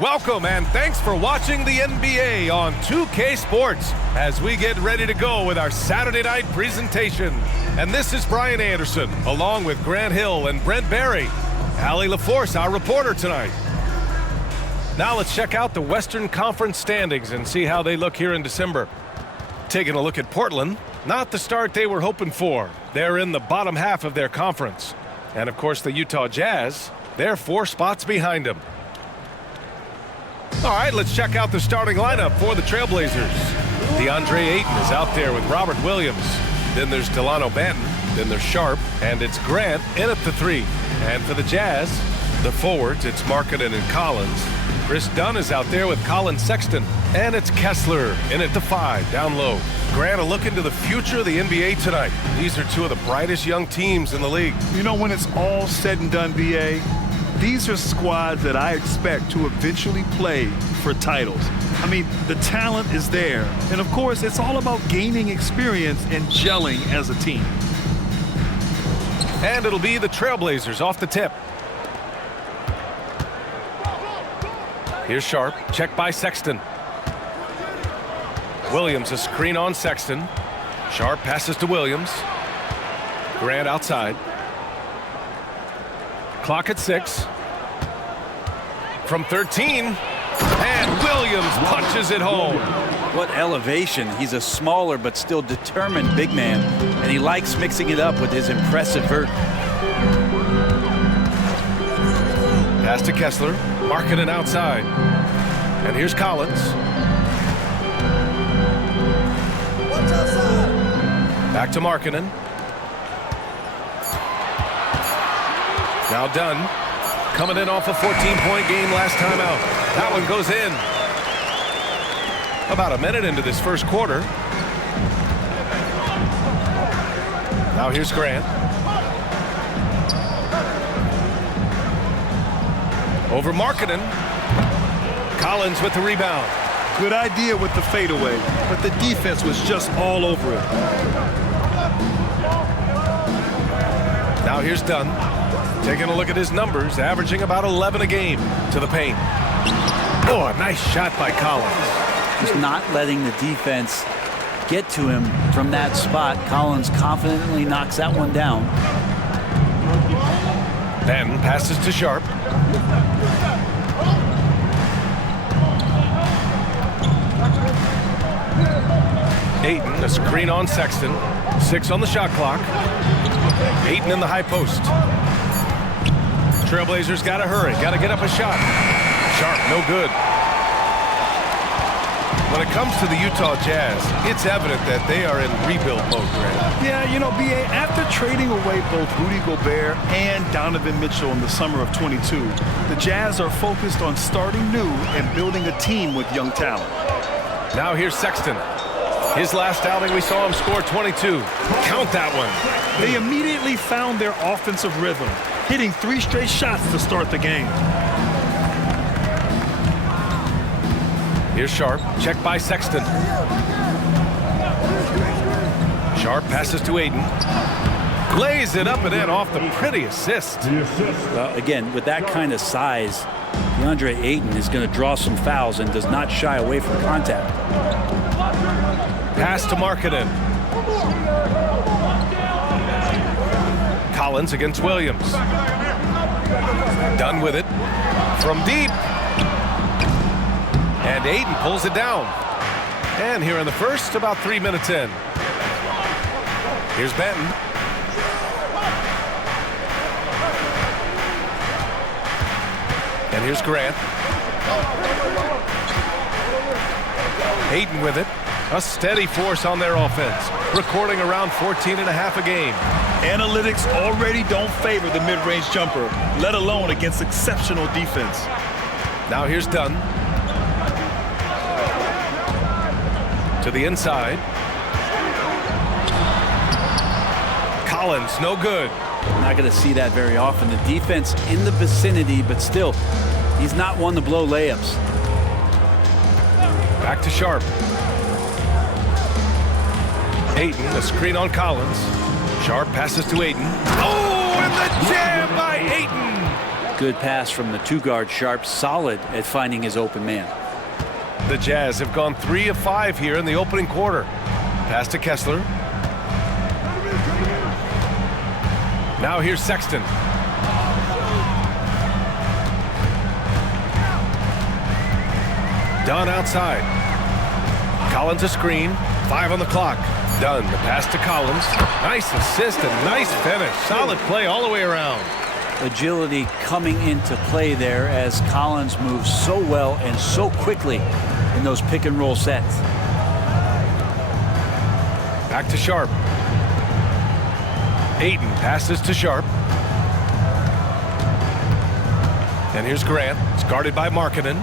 Welcome and thanks for watching the NBA on 2K Sports as we get ready to go with our Saturday night presentation. And this is Brian Anderson along with Grant Hill and Brent Barry. Allie LaForce, our reporter tonight. Now let's check out the Western Conference standings and see how they look here in December. Taking a look at Portland, not the start they were hoping for. They're in the bottom half of their conference. And of course the Utah Jazz, they're 4 spots behind them. All right, let's check out the starting lineup for the Trailblazers. DeAndre Ayton is out there with Robert Williams. Then there's Delano Banton. Then there's Sharp. And it's Grant in at the 3. And for the Jazz, the forwards, it's Markkanen and Collins. Chris Dunn is out there with Colin Sexton. And it's Kessler in at the 5, down low. Grant, a look into the future of the NBA tonight. These are 2 of the brightest young teams in the league. You know, when it's all said and done, B.A., these are squads that I expect to eventually play for titles. I mean, the talent is there. And, of course, it's all about gaining experience and gelling as a team. And it'll be the Trailblazers off the tip. Here's Sharp, checked by Sexton. Williams, a screen on Sexton. Sharp passes to Williams. Grant outside. Clock at 6. From 13. And Williams punches it home. What elevation. He's a smaller but still determined big man. And he likes mixing it up with his impressive vert. Pass to Kessler. Markkanen outside. And here's Collins. Back to Markkanen. Now Dunn. Coming in off a 14-point game last time out. That one goes in. About a minute into this first quarter. Now here's Grant. Over Markkanen. Collins with the rebound. Good idea with the fadeaway, but the defense was just all over it. Now here's Dunn. Taking a look at his numbers, averaging about 11 a game to the paint. Oh, a nice shot by Collins. Just not letting the defense get to him from that spot. Collins confidently knocks that one down. Banton passes to Sharp. Ayton, a screen on Sexton. 6 on the shot clock. Ayton in the high post. Trailblazers got to hurry, got to get up a shot. Sharp, no good. When it comes to the Utah Jazz, it's evident that they are in rebuild mode, Grant. Yeah, you know, B.A., after trading away both Rudy Gobert and Donovan Mitchell in the summer of 22, the Jazz are focused on starting new and building a team with young talent. Now here's Sexton. His last outing, we saw him score 22. Count that one. They immediately found their offensive rhythm, hitting 3 straight shots to start the game. Here's Sharp, checked by Sexton. Sharp passes to Ayton. Lays it up and in off the pretty assist. Well, again, with that kind of size, DeAndre Ayton is going to draw some fouls and does not shy away from contact. Pass to Markkanen. Collins against Williams. Done with it. From deep. And Ayton pulls it down. And here in the first, about 3 minutes in. Here's Banton. And here's Grant. Ayton with it. A steady force on their offense, recording around 14 and a half a game. Analytics already don't favor the mid-range jumper, let alone against exceptional defense. Now here's Dunn. To the inside. Collins, no good. Not going to see that very often. The defense in the vicinity, but still, he's not one to blow layups. Back to Sharp. Ayton, a screen on Collins. Sharp passes to Ayton. Oh, and the jam by Ayton! Good pass from the two-guard Sharp, solid at finding his open man. The Jazz have gone 3 of 5 here in the opening quarter. Pass to Kessler. Now here's Sexton. Dunn outside. Collins a screen. 5 on the clock. Dunn, the pass to Collins. Nice assist and nice finish. Solid play all the way around. Agility coming into play there as Collins moves so well and so quickly in those pick and roll sets. Back to Sharp. Ayton passes to Sharp. And here's Grant. It's guarded by Markkanen.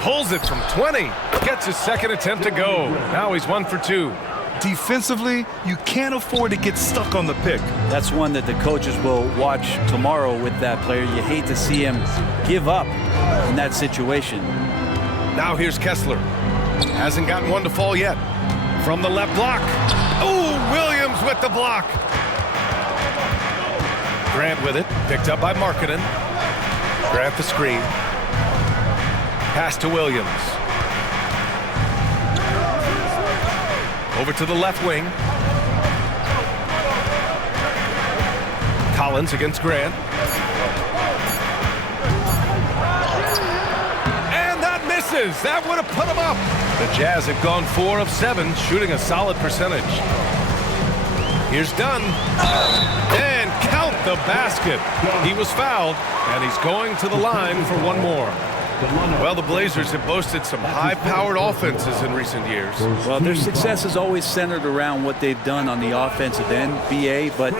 Pulls it from 20. Gets his second attempt to go. Now he's 1 for 2. Defensively, you can't afford to get stuck on the pick. That's one that the coaches will watch tomorrow with that player. You hate to see him give up in that situation. Now here's Kessler. Hasn't gotten one to fall yet. From the left block. Oh, Williams with the block. Grant with it. Picked up by Markkanen. Grant the screen. Pass to Williams. Over to the left wing. Collins against Grant. And that misses. That would have put him up. The Jazz have gone 4 of 7, shooting a solid percentage. Here's Dunn. And count the basket. He was fouled, and he's going to the line for one more. Well, the Blazers have boasted some high-powered offenses in recent years. Well, their success is always centered around what they've done on the offensive end, BA, but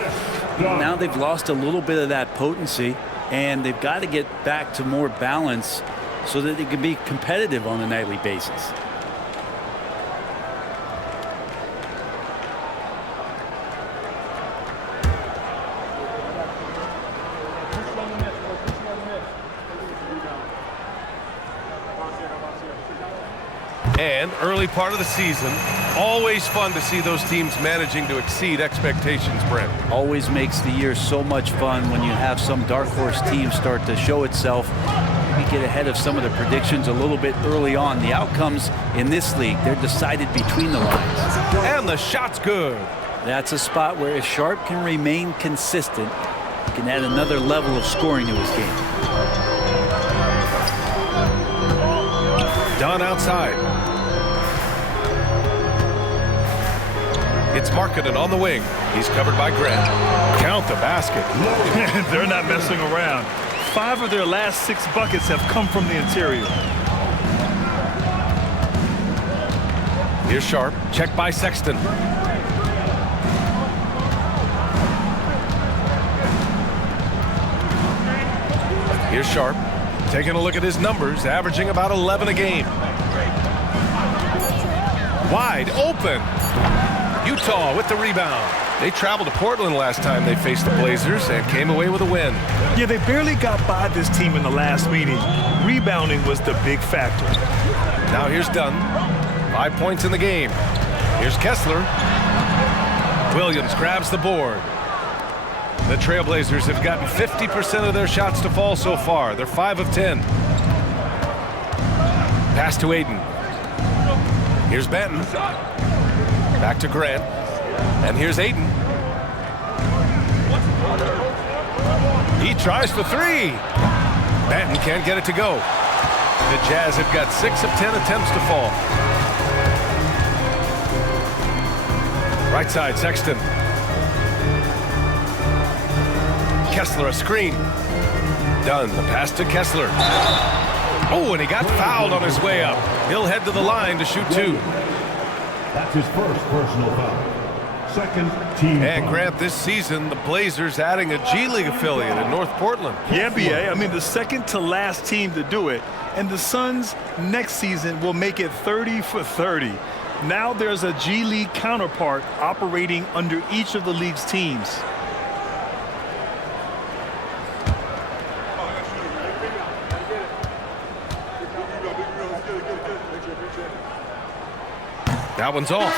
now they've lost a little bit of that potency, and they've got to get back to more balance so that they can be competitive on a nightly basis. And early part of the season, always fun to see those teams managing to exceed expectations, Brent. Always makes the year so much fun when you have some dark horse team start to show itself. Maybe get ahead of some of the predictions a little bit early on. The outcomes in this league, they're decided between the lines. And the shot's good. That's a spot where if Sharp can remain consistent, he can add another level of scoring to his game. Dunn outside. It's Markkanen on the wing. He's covered by Grant. Count the basket. They're not messing around. 5 of their last 6 buckets have come from the interior. Here's Sharp. Checked by Sexton. Here's Sharp. Taking a look at his numbers, averaging about 11 a game. Wide open. Utah with the rebound. They traveled to Portland last time they faced the Blazers and came away with a win. Yeah, they barely got by this team in the last meeting. Rebounding was the big factor. Now here's Dunn. 5 points in the game. Here's Kessler. Williams grabs the board. The Trailblazers have gotten 50% of their shots to fall so far. They're 5 of 10. Pass to Ayton. Here's Benton. Back to Grant. And here's Ayton. He tries for 3. Benton can't get it to go. The Jazz have got 6 of 10 attempts to fall. Right side, Sexton. Kessler a screen. Dunn, the pass to Kessler. Oh, and he got fouled on his way up. He'll head to the line to shoot 2. That's his first personal foul. Second team. And Grant, this season, the Blazers adding a G League affiliate in North Portland. Yeah, BA. I mean, the second to last team to do it. And the Suns next season will make it 30 for 30. Now there's a G League counterpart operating under each of the league's teams. That one's off.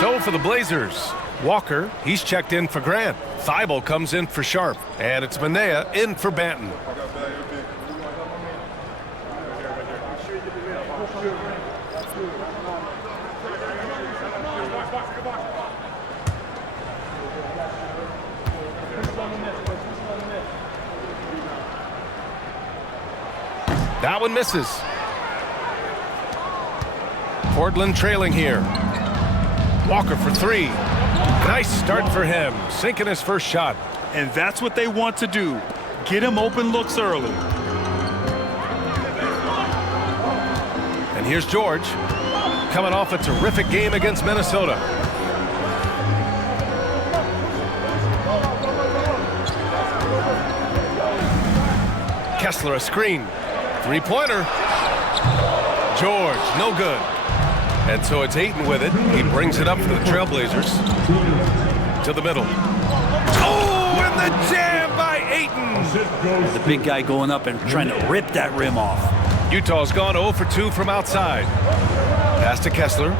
So for the Blazers, Walker, he's checked in for Grant. Thibault comes in for Sharp. And it's Manea in for Banton. That one misses. Portland trailing here. Walker for three. Nice start for him, sinking his first shot. And that's what they want to do. Get him open looks early. And here's George, coming off a terrific game against Minnesota. Kessler a screen. Three-pointer. George, no good. And so it's Ayton with it. He brings it up for the Trailblazers. To the middle. Oh, and the jam by Ayton. The big guy going up and trying to rip that rim off. Utah's gone 0 for 2 from outside. Pass to Kessler.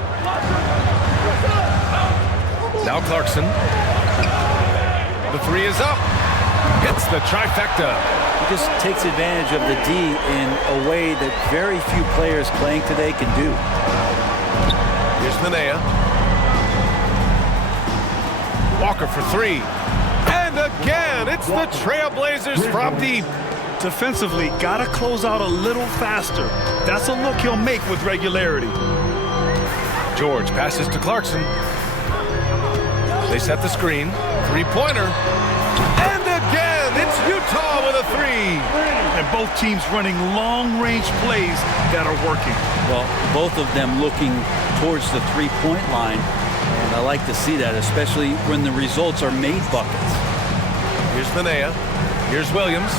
Now Clarkson. The three is up. Hits the trifecta. He just takes advantage of the D in a way that very few players playing today can do. Here's Manea. Walker for three. And again, it's the Trailblazers from deep. Defensively, gotta close out a little faster. That's a look he'll make with regularity. George passes to Clarkson. They set the screen. Three-pointer. And again, it's Utah with a three. And both teams running long-range plays that are working. Well, both of them looking towards the three-point line. And I like to see that, especially when the results are made buckets. Here's Manea. Here's Williams.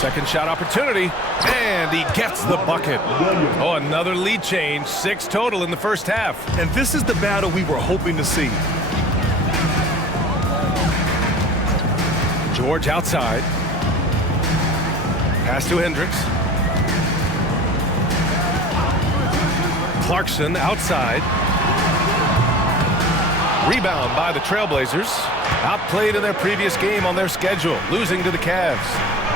Second shot opportunity. And he gets the bucket. Oh, another lead change. 6 total in the first half. And this is the battle we were hoping to see. George outside. Pass to Hendricks. Clarkson outside. Rebound by the Trailblazers. Outplayed in their previous game on their schedule, losing to the Cavs.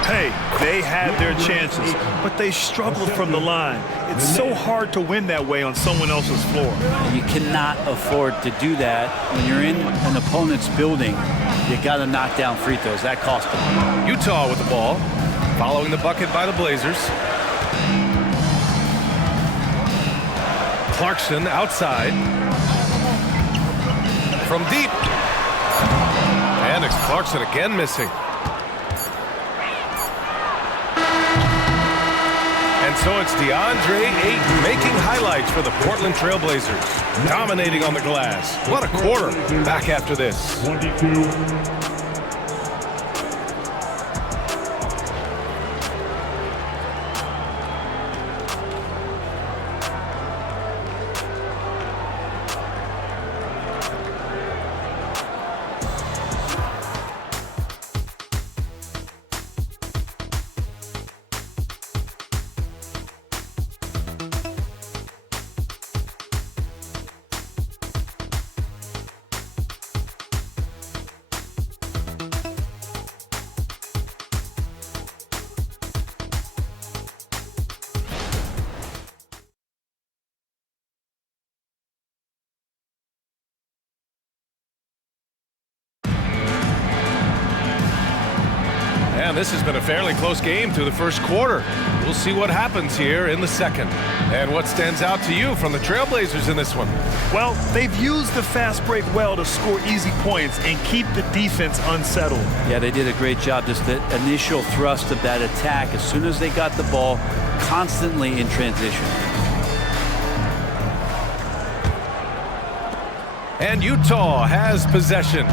Hey, they had their chances, but they struggled from the line. It's so hard to win that way on someone else's floor. You cannot afford to do that when you're in an opponent's building. You got to knock down free throws. That cost them. Utah with the ball, following the bucket by the Blazers. Clarkson outside. From deep. And it's Clarkson again missing. And so it's DeAndre Ayton making highlights for the Portland Trailblazers. Dominating on the glass. What a quarter. Back after this. 22. And this has been a fairly close game through the first quarter. We'll see what happens here in the second. And what stands out to you from the Trailblazers in this one? Well, they've used the fast break well to score easy points and keep the defense unsettled. Yeah, they did a great job. Just the initial thrust of that attack, as soon as they got the ball, constantly in transition. And Utah has possession.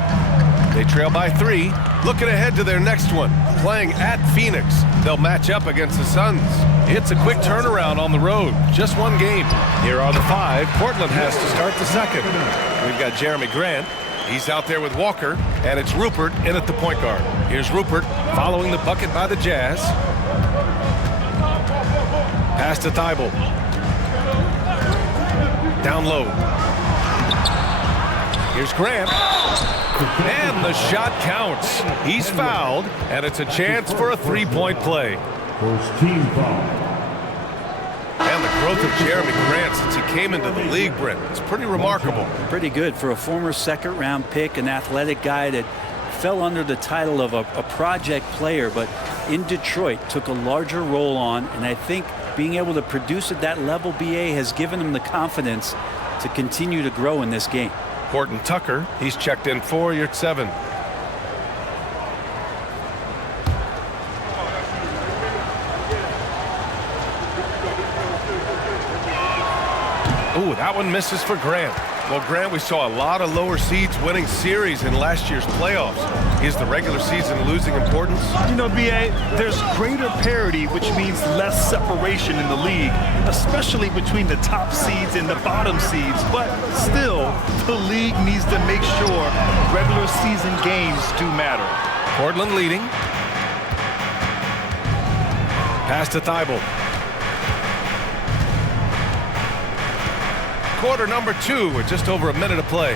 They trail by 3, looking ahead to their next one, playing at Phoenix. They'll match up against the Suns. It's a quick turnaround on the road, just one game. Here are the 5. Portland has to start the second. We've got Jeremy Grant. He's out there with Walker, and it's Rupert in at the point guard. Here's Rupert following the bucket by the Jazz. Pass to Thibault. Down low. Here's Grant. And the shot counts. He's fouled, and it's a chance for a three-point play. First team foul. And the growth of Jeremy Grant since he came into the league, Brent, it's pretty remarkable. Pretty good for a former second-round pick, an athletic guy that fell under the title of a project player, but in Detroit took a larger role on, and I think being able to produce at that level, BA, has given him the confidence to continue to grow in this game. Horton Tucker, he's checked in for you at 7. Ooh, that one misses for Grant. Well, Grant, we saw a lot of lower seeds winning series in last year's playoffs. Is the regular season losing importance? You know, BA, there's greater parity, which means less separation in the league, especially between the top seeds and the bottom seeds. But still, the league needs to make sure regular season games do matter. Portland leading. Pass to Thibault. Quarter number 2 with just over a minute of play.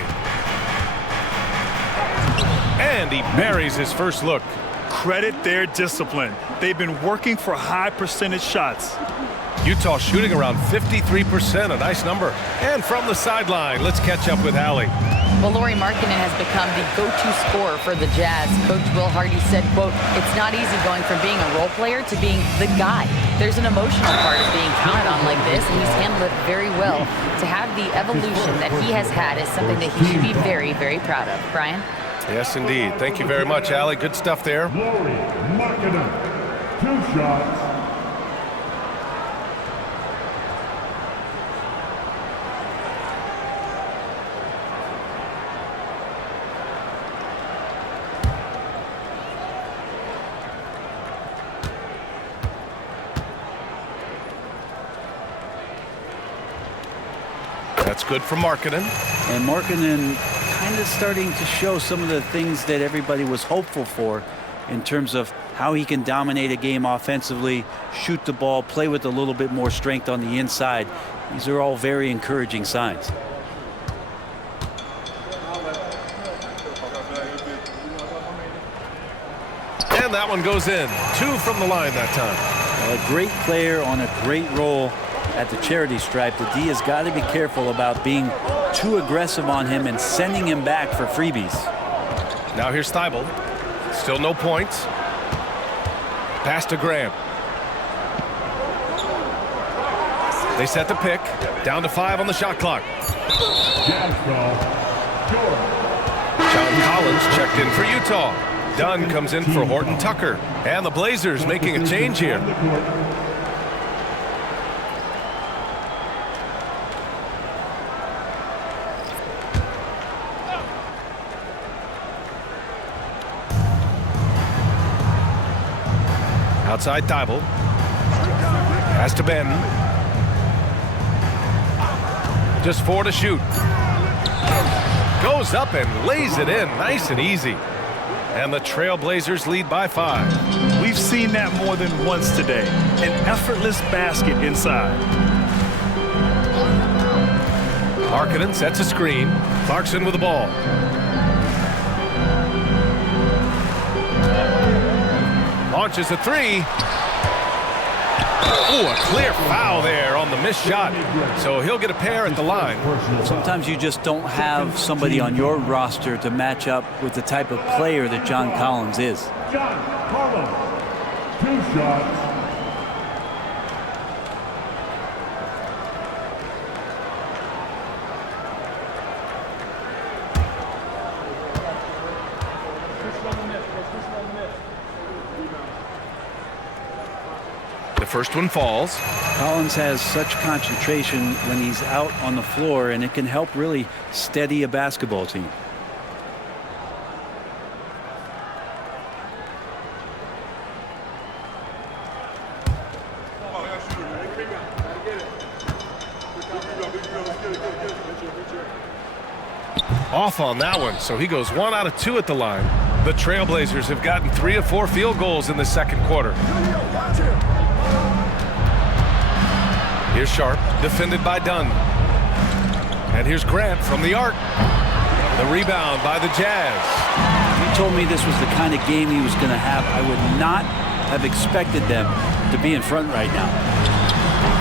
And he buries his first look. Credit their discipline. They've been working for high percentage shots. Utah shooting around 53%, a nice number. And from the sideline, let's catch up with Allie. Well, Lauri Markkanen has become the go-to scorer for the Jazz. Coach Will Hardy said, quote, "It's not easy going from being a role player to being the guy. There's an emotional part of being counted on like this, and he's handled it very well. To have the evolution that he has had is something that he should be very, very proud of." Brian? Yes, indeed. Thank you very much, Allie. Good stuff there. Lauri Markkanen. 2 shots. That's good for Markkanen. And Markkanen kind of starting to show some of the things that everybody was hopeful for in terms of how he can dominate a game offensively, shoot the ball, play with a little bit more strength on the inside. These are all very encouraging signs. And that one goes in. 2 from the line that time. A great player on a great role at the charity stripe. The D has got to be careful about being too aggressive on him and sending him back for freebies. Now here's Thibault. Still no points. Pass to Graham. They set the pick. Down to 5 on the shot clock. Jazz foul. John Collins checked in for Utah. Dunn comes in for Horton Tucker. And the Blazers making a change here. Outside Thibault. Has to Ben. Just 4 to shoot. Goes up and lays it in nice and easy. And the Trailblazers lead by 5. We've seen that more than once today. An effortless basket inside. Markkanen sets a screen. Clarkson with the ball. Launches a 3. Ooh, a clear foul there on the missed shot. So he'll get a pair at the line. Sometimes you just don't have somebody on your roster to match up with the type of player that John Collins is. John Collins. 2 shots. The first one falls. Collins has such concentration when he's out on the floor, and it can help really steady a basketball team. Off on that one, so he goes 1 out of 2 at the line. The Trailblazers have gotten 3 of 4 field goals in the second quarter. Here's Sharp, defended by Dunn. And here's Grant from the arc. The rebound by the Jazz. If you told me this was the kind of game he was going to have, I would not have expected them to be in front right now.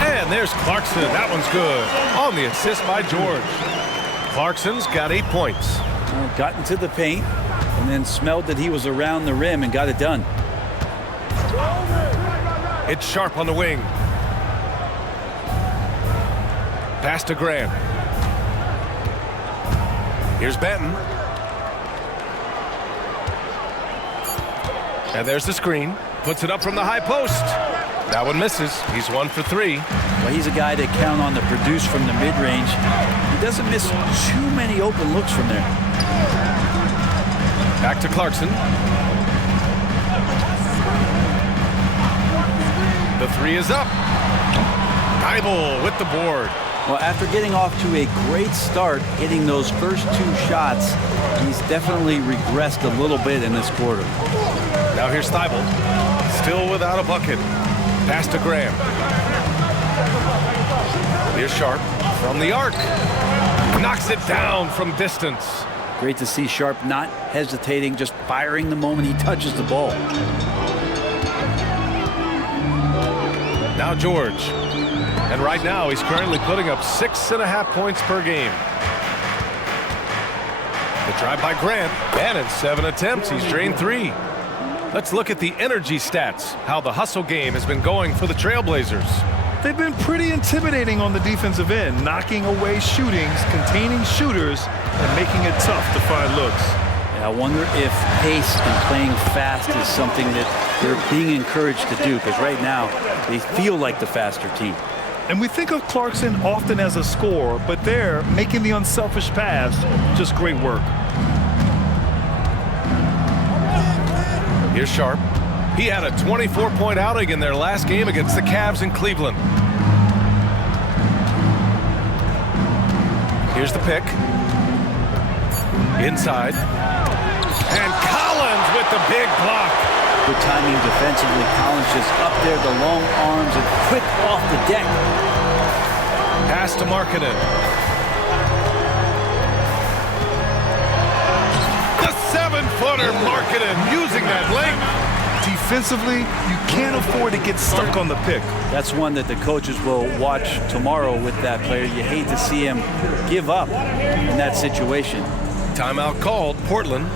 And there's Clarkson. That one's good. On the assist by George. Clarkson's got 8 points. Got into the paint and then smelled that he was around the rim and got it done. It's Sharp on the wing. Pass to Grant. Here's Benton. And there's the screen. Puts it up from the high post. That one misses. He's 1 for 3. Well, he's a guy that count on to produce from the mid-range. He doesn't miss too many open looks from there. Back to Clarkson. The 3 is up. Geibel with the board. Well, after getting off to a great start, hitting those first 2 shots, he's definitely regressed a little bit in this quarter. Now here's Thibault. Still without a bucket. Pass to Graham. Here's Sharp from the arc. Knocks it down from distance. Great to see Sharp not hesitating, just firing the moment he touches the ball. Now George. And right now he's currently putting up 6.5 points per game. The drive by Grant. And in 7 attempts, he's drained 3. Let's look at the energy stats, how the hustle game has been going for the Trailblazers. They've been pretty intimidating on the defensive end, knocking away shootings, containing shooters, and making it tough to find looks. Yeah, I wonder if pace and playing fast is something that they're being encouraged to do, because right now they feel like the faster team. And we think of Clarkson often as a scorer, but they're making the unselfish pass. Just great work. Here's Sharp. He had a 24-point outing in their last game against the Cavs in Cleveland. Here's the pick. Inside. And Collins with the big block. Good timing defensively. Collins just up there, the long arms, and quick off the deck. Pass to Markkanen. The 7-footer Markkanen using that length. Defensively, you can't afford to get stuck on the pick. That's one that the coaches will watch tomorrow with that player. You hate to see him give up in that situation. Timeout called, Portland.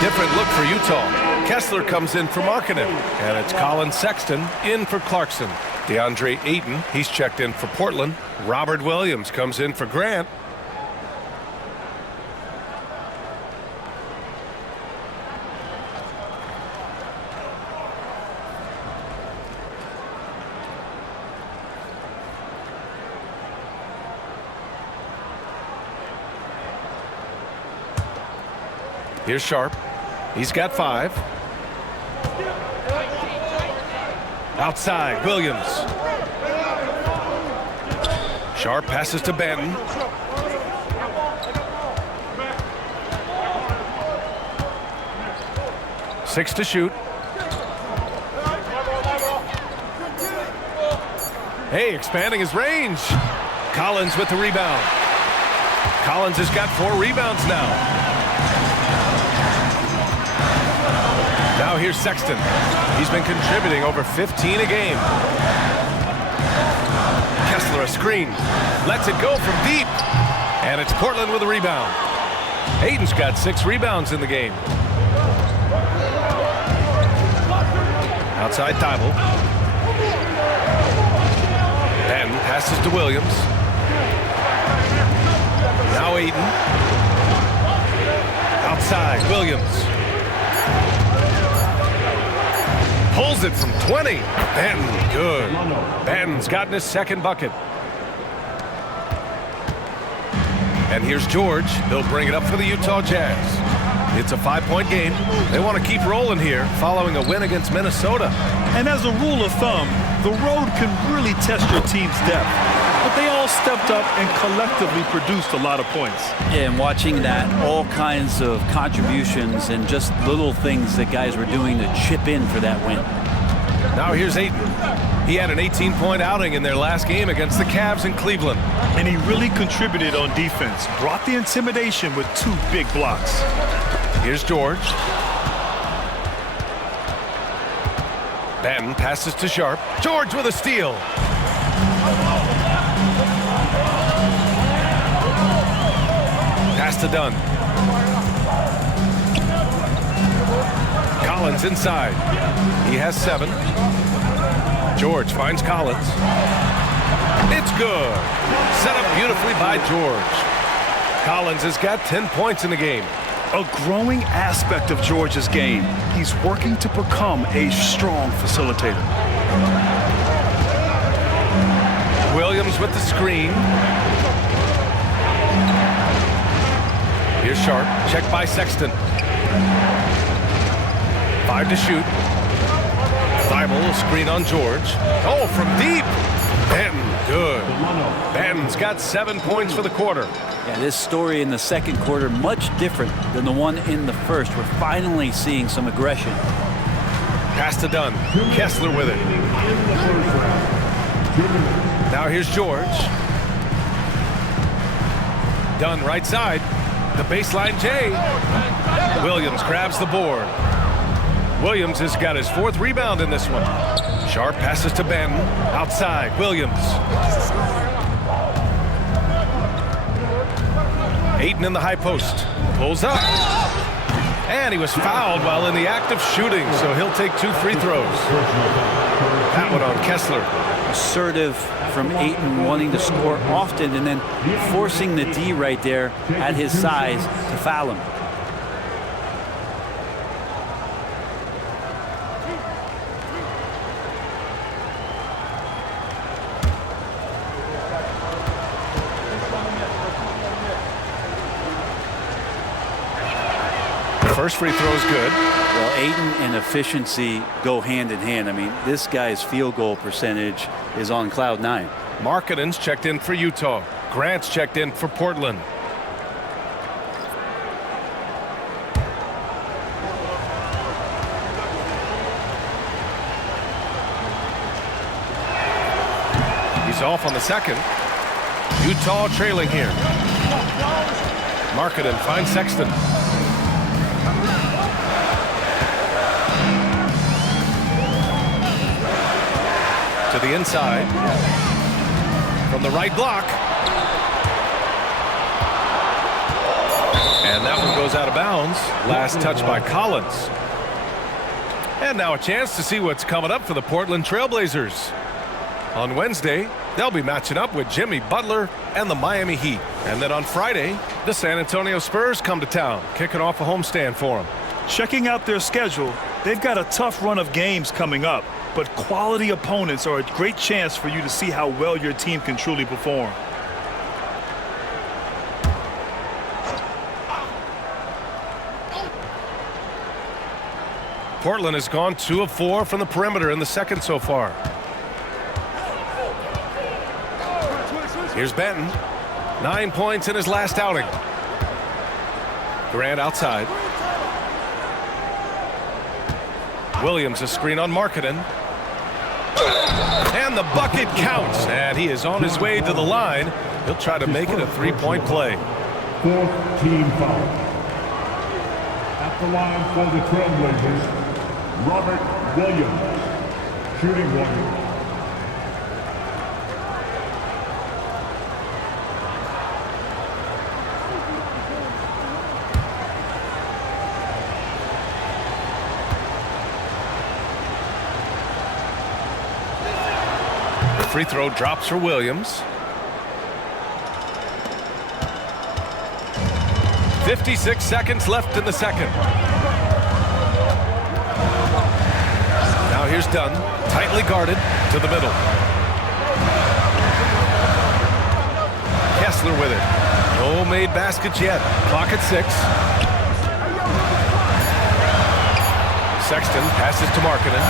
Different look for Utah. Kessler comes in for Markkanen, and it's Colin Sexton in for Clarkson. DeAndre Ayton, he's checked in for Portland. Robert Williams comes in for Grant. Here's Sharp. He's got 5. Outside, Williams. Sharp passes to Benton. Six to shoot. Hey, expanding his range. Collins with the rebound. Collins has got 4 rebounds now. Now here's Sexton. He's been contributing over 15 a game. Kessler a screen. Lets it go from deep. And it's Portland with a rebound. Ayton's got 6 rebounds in the game. Outside Thibault. Patton passes to Williams. Now Ayton. Outside Williams. Pulls it from 20. Patton, good. Patton's gotten his second bucket. And here's George. He'll bring it up for the Utah Jazz. It's a 5-point game. They want to keep rolling here following a win against Minnesota. And as a rule of thumb, the road can really test your team's depth. But they all stepped up and collectively produced a lot of points. Yeah, and watching that, all kinds of contributions and just little things that guys were doing to chip in for that win. Now here's Ayton. He had an 18-point outing in their last game against the Cavs in Cleveland. And he really contributed on defense. Brought the intimidation with 2 big blocks. Here's George. Patton passes to Sharp. George with a steal. Pass to Dunn. Collins inside. He has 7. George finds Collins. It's good. Set up beautifully by George. Collins has got 10 points in the game. A growing aspect of George's game. He's working to become a strong facilitator. Williams with the screen. Here's Sharp. Checked by Sexton. 5 to shoot. Thibault will screen on George. Oh, from deep. Patton, good. Patton's got 7 points for the quarter. Yeah, this story in the second quarter, much different than the one in the first. We're finally seeing some aggression. Pass to Dunn. Kessler with it. Now here's George. Dunn right side. The baseline J. Williams grabs the board. Williams has got his 4th rebound in this one. Sharp passes to Ben. Outside, Williams. Ayton in the high post. Pulls up. And he was fouled while in the act of shooting, so he'll take 2 free throws. That one on Kessler. Assertive from Ayton, wanting to score often and then forcing the D right there at his size to foul him. First free throw is good. Well, Ayton and efficiency go hand in hand. I mean, this guy's field goal percentage is on cloud 9. Markkanen's checked in for Utah. Grant's checked in for Portland. He's off on the second. Utah trailing here. Markkanen finds Sexton. To the inside. From the right block. And that one goes out of bounds. Last touch by Collins. And now a chance to see what's coming up for the Portland Trailblazers. On Wednesday, they'll be matching up with Jimmy Butler and the Miami Heat. And then on Friday, the San Antonio Spurs come to town, kicking off a homestand for them. Checking out their schedule, they've got a tough run of games coming up, but quality opponents are a great chance for you to see how well your team can truly perform. Portland has gone 2 of 4 from the perimeter in the second so far. Here's Benton. 9 points in his last outing. Grant outside. Williams a screen on Markkanen. And the bucket counts, and he is on his way to the line. He'll try to make it a three-point play. Fourth team foul. At the line for the Trailblazers, Robert Williams, shooting one. Free throw drops for Williams. 56 seconds left in the second. Now here's Dunn, tightly guarded to the middle. Kessler with it. No made baskets yet. Clock at 6. Sexton passes to Markkanen.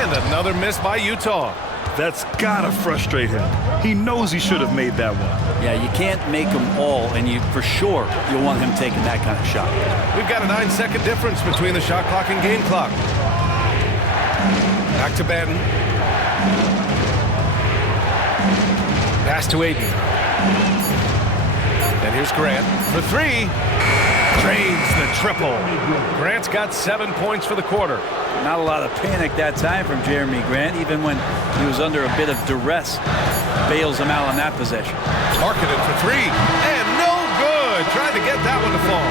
And another miss by Utah. That's gotta frustrate him. He knows he should have made that one. Yeah, you can't make them all, and for sure you'll want him taking that kind of shot. We've got a 9-second difference between the shot clock and game clock. Back to Banton. Pass to Aiden. And here's Grant for 3. Drains the triple. Grant's got 7 points for the quarter. Not a lot of panic that time from Jeremy Grant, even when he was under a bit of duress. Bails him out on that possession. Markkanen for 3, and no good. Trying to get that one to fall.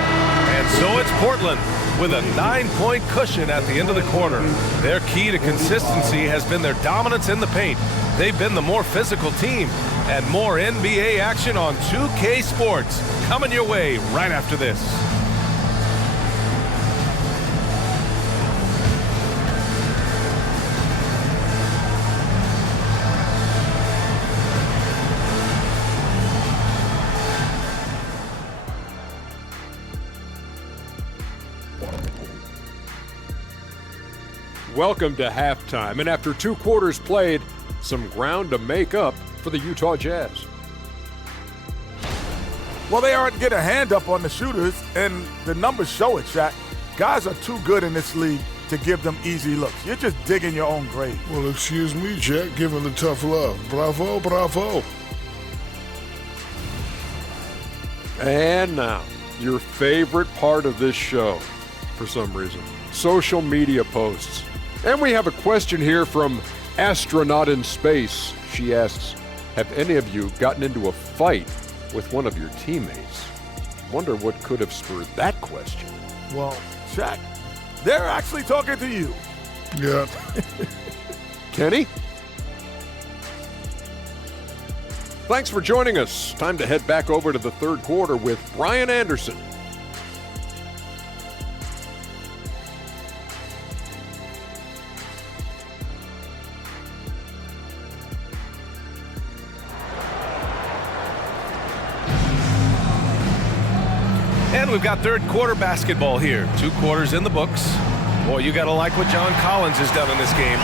And so it's Portland with a 9-point cushion at the end of the quarter. Their key to consistency has been their dominance in the paint. They've been the more physical team. And more NBA action on 2K Sports coming your way right after this. Welcome to halftime, and after 2 quarters played, some ground to make up for the Utah Jazz. Well, they aren't getting a hand up on the shooters, and the numbers show it, Shaq. Guys are too good in this league to give them easy looks. You're just digging your own grave. Well, excuse me, Jack, giving the tough love. Bravo, bravo. And now, your favorite part of this show, for some reason, social media posts. And we have a question here from Astronaut in Space. She asks, have any of you gotten into a fight with one of your teammates? Wonder what could have spurred that question. Well, Shaq, they're actually talking to you. Yeah. Kenny? Thanks for joining us. Time to head back over to the third quarter with Brian Anderson. And we've got third quarter basketball here. 2 quarters in the books. Boy, you got to like what John Collins has done in this game.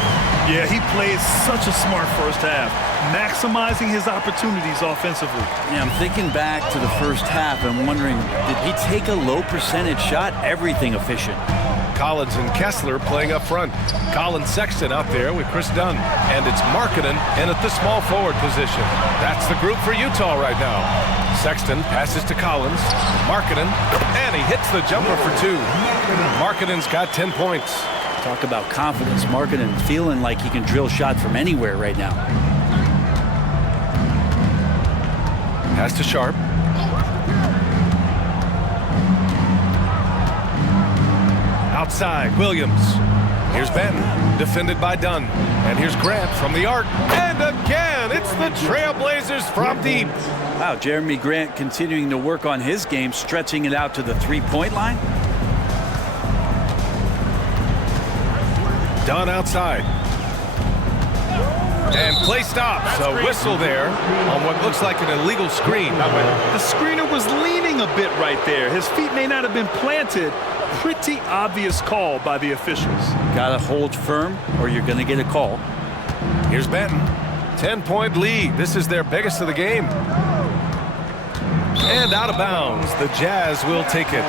Yeah, he played such a smart first half, maximizing his opportunities offensively. Yeah, I'm thinking back to the first half and wondering, did he take a low percentage shot? Everything efficient. Collins and Kessler playing up front. Colin Sexton out there with Chris Dunn. And it's Markkanen in at the small forward position. That's the group for Utah right now. Sexton passes to Collins. Markkanen, and he hits the jumper for 2. Markkanen's got 10 points. Talk about confidence. Markkanen feeling like he can drill shots from anywhere right now. Pass to Sharp. Outside, Williams. Here's Banton, defended by Dunn. And here's Grant from the arc. And again, it's the Trailblazers from deep. Wow, Jeremy Grant continuing to work on his game, stretching it out to the three-point line. Dunn outside. And play stops. A whistle there on what looks like an illegal screen. The screener was leaning a bit right there. His feet may not have been planted. Pretty obvious call by the officials. Gotta hold firm or you're gonna get a call. Here's Banton. 10-point lead. This is their biggest of the game. And out of bounds. The Jazz will take it.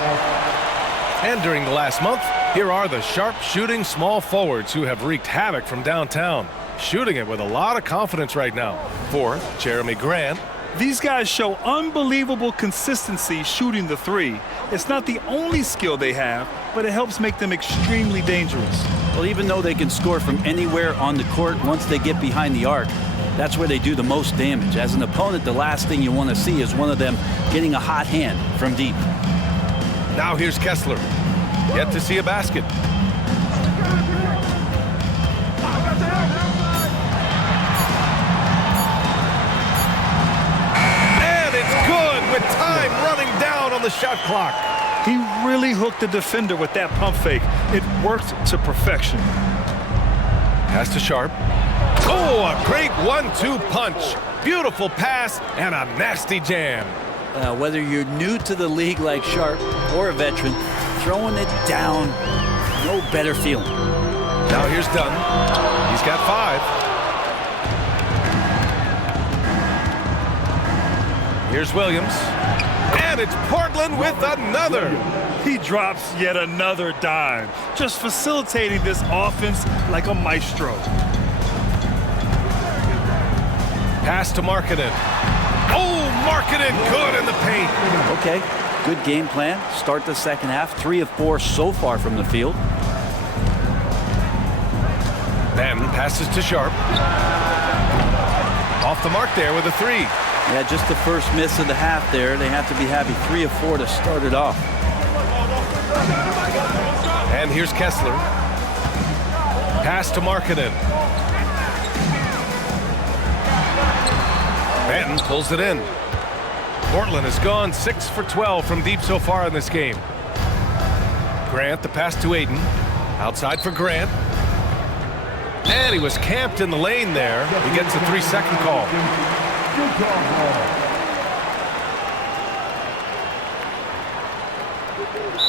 And during the last month, here are the sharp-shooting small forwards who have wreaked havoc from downtown, shooting it with a lot of confidence right now. For Jeremy Grant. These guys show unbelievable consistency shooting the three. It's not the only skill they have, but it helps make them extremely dangerous. Well, even though they can score from anywhere on the court, once they get behind the arc, that's where they do the most damage. As an opponent, the last thing you want to see is one of them getting a hot hand from deep. Now here's Kessler. Yet to see a basket. And it's good with time running down on the shot clock. He really hooked the defender with that pump fake. It worked to perfection. Pass to Sharp. Oh, a great 1-2 punch. Beautiful pass and a nasty jam. Whether you're new to the league like Sharp or a veteran, throwing it down, no better feeling. Now here's Dunn. He's got 5. Here's Williams. And it's Portland with another. He drops yet another dime, just facilitating this offense like a maestro. Pass to Markkanen. Oh, Markkanen good in the paint. Okay, good game plan. Start the second half. 3 of 4 so far from the field. Ben passes to Sharp. Off the mark there with a 3. Yeah, just the first miss of the half there. They have to be having 3 of 4 to start it off. And here's Kessler. Pass to Markkanen. Benton pulls it in. Portland has gone 6 for 12 from deep so far in this game. Grant, the pass to Aiden. Outside for Grant. And he was camped in the lane there. He gets a 3-second call.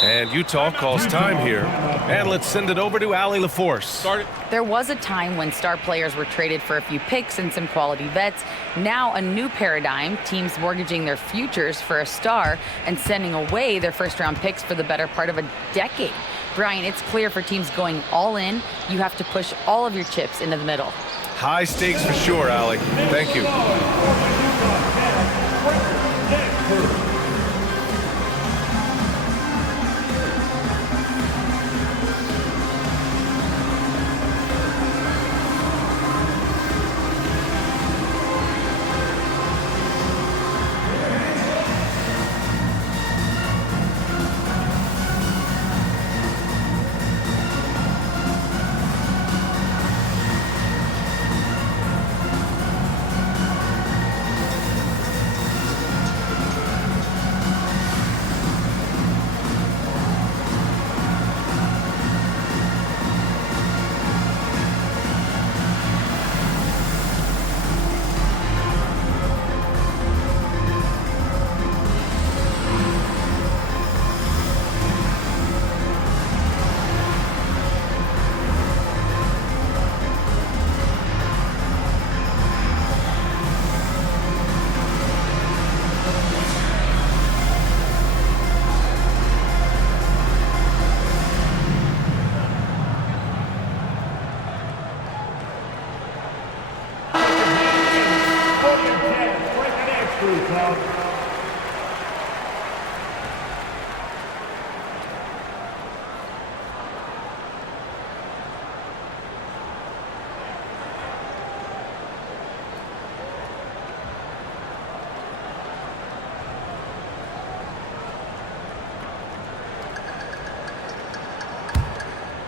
And Utah calls time here. And let's send it over to Allie LaForce. There was a time when star players were traded for a few picks and some quality vets. Now a new paradigm, teams mortgaging their futures for a star and sending away their first-round picks for the better part of a decade. Brian, it's clear for teams going all in, you have to push all of your chips into the middle. High stakes for sure, Allie. Thank you.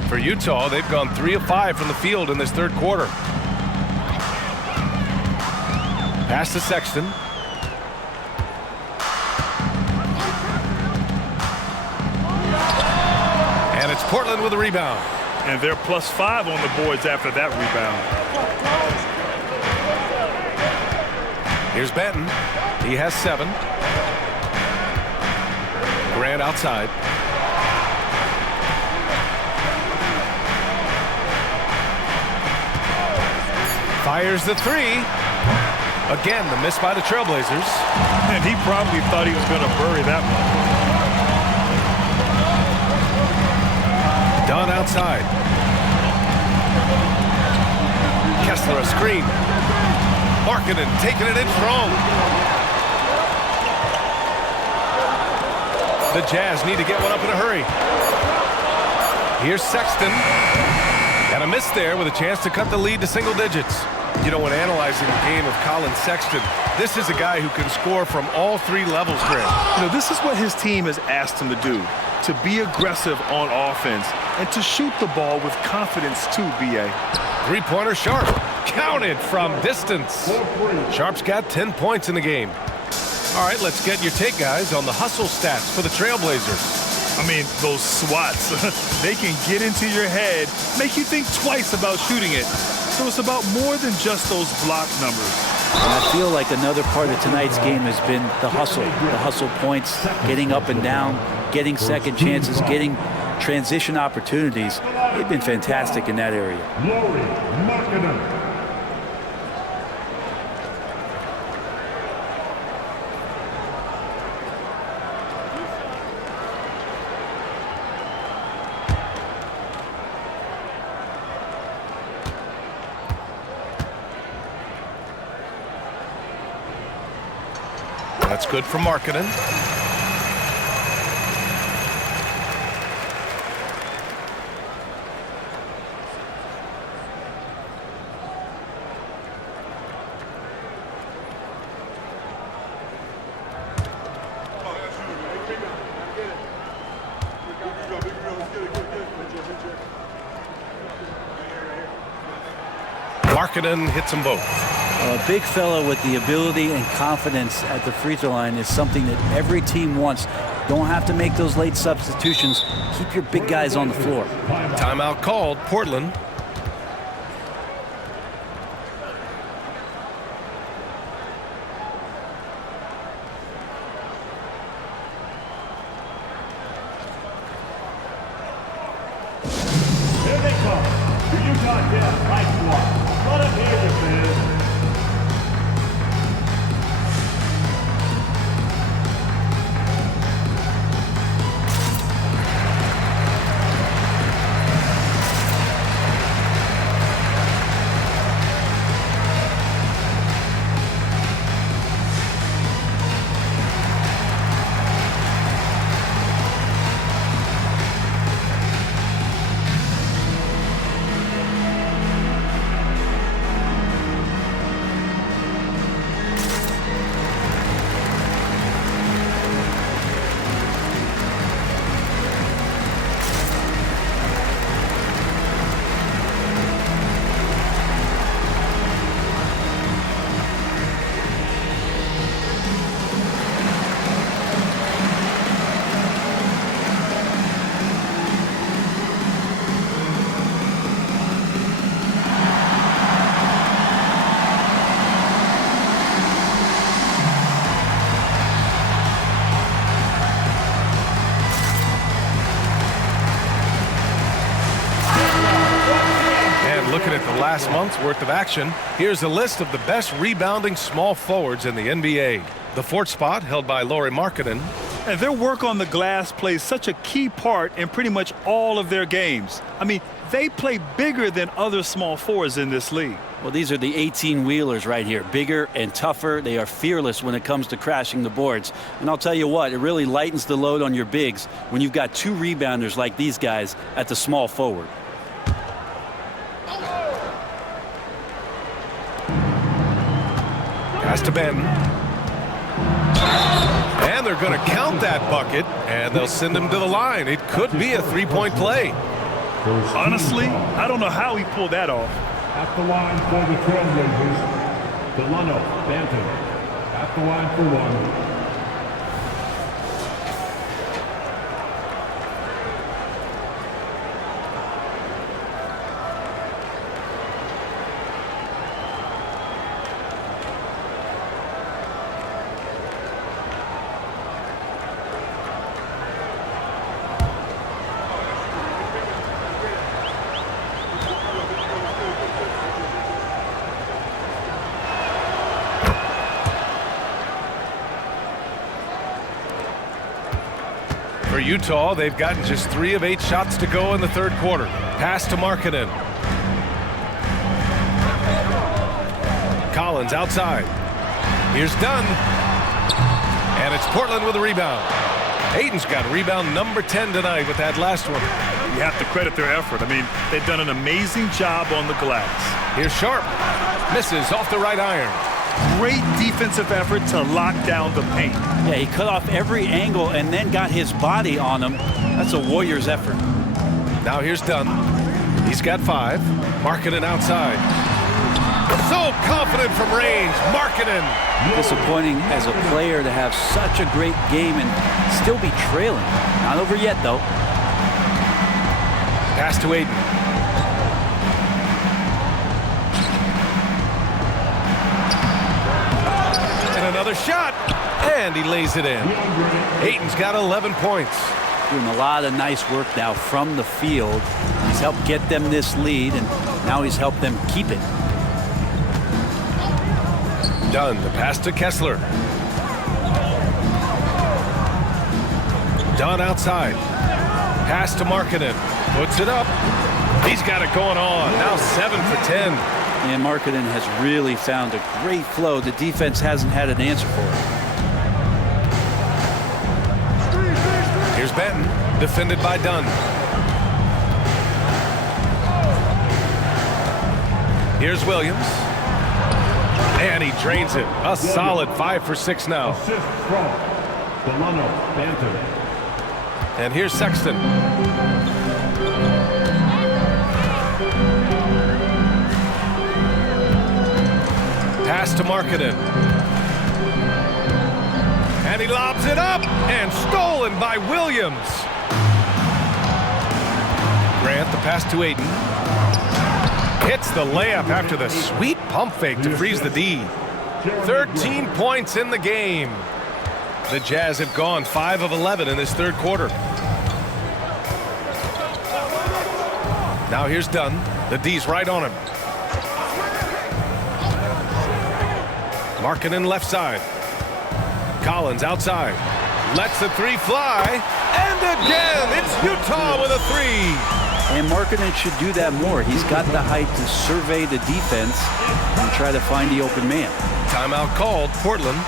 For Utah, they've gone 3 of 5 from the field in this third quarter. Pass to Sexton. And it's Portland with a rebound. And they're +5 on the boards after that rebound. Here's Benton. He has 7. Grant outside. Fires the 3. Again, the miss by the Trailblazers. And he probably thought he was going to bury that one. outside. Kessler a screen. Markkanen taking it in strong. The Jazz need to get one up in a hurry. Here's Sexton. And a miss there with a chance to cut the lead to single digits. You know, when analyzing the game of Colin Sexton, this is a guy who can score from all three levels, Grant. You know, this is what his team has asked him to do, to be aggressive on offense and to shoot the ball with confidence too, B.A. Three-pointer Sharp. Counted from distance. Sharp's got 10 points in the game. All right, let's get your take, guys, on the hustle stats for the Trailblazers. I mean, those swats, they can get into your head, make you think twice about shooting it. So it's about more than just those block numbers. And I feel like another part of tonight's game has been the hustle points, getting up and down, getting second chances, getting transition opportunities. They've been fantastic in that area. Lauri Markkanen. That's good for Markkanen. Markkanen hits them both. A big fella with the ability and confidence at the free throw line is something that every team wants. Don't have to make those late substitutions. Keep your big guys on the floor. Timeout called, Portland. Here they come. The Utah Jazz High Squad. Let them hear you, fans. Looking at the last month's worth of action, here's a list of the best rebounding small forwards in the NBA. The fourth spot held by Lauri Markkanen. And their work on the glass plays such a key part in pretty much all of their games. I mean, they play bigger than other small forwards in this league. Well, these are the 18-wheelers right here. Bigger and tougher. They are fearless when it comes to crashing the boards. And I'll tell you what, it really lightens the load on your bigs when you've got two rebounders like these guys at the small forward. Pass to Benton. And they're going to count that bucket, and they'll send him to the line. It could be a three-point play. Honestly, I don't know how he pulled that off. At the line for the Trailblazers, Delano Banton. At the line for one. For Utah, they've gotten just 3 of 8 shots to go in the third quarter. Pass to Markkanen. Collins outside. Here's Dunn. And it's Portland with a rebound. Ayton's got rebound number 10 tonight with that last one. You have to credit their effort. I mean, they've done an amazing job on the glass. Here's Sharp. Misses off the right iron. Great defensive effort to lock down the paint. Yeah, he cut off every angle and then got his body on him. That's a Warriors effort. Now here's Dunn. He's got 5. Markkanen outside. So confident from range. Markkanen. Disappointing as a player to have such a great game and still be trailing. Not over yet, though. Pass to Ayton. And another shot. And he lays it in. Ayton's got 11 points. Doing a lot of nice work now from the field. He's helped get them this lead, and now he's helped them keep it. Dunn, the pass to Kessler. Dunn outside. Pass to Markkanen. Puts it up. He's got it going on. Now 7 for 10. And Markkanen has really found a great flow. The defense hasn't had an answer for it. Here's Benton, defended by Dunn. Here's Williams. And he drains it. A solid 5 for 6 now. Assist from Delano Banton. And here's Sexton. Pass to Markkanen. And he lobs it up. And stolen by Williams. Grant, the pass to Ayton. Hits the layup after the sweet pump fake to freeze the D. 13 points in the game. The Jazz have gone 5 of 11 in this third quarter. Now here's Dunn. The D's right on him. Markkanen left side. Collins outside. Lets the 3 fly. And again, it's Utah with a 3. And Markkanen should do that more. He's got the height to survey the defense and try to find the open man. Timeout called, Portland.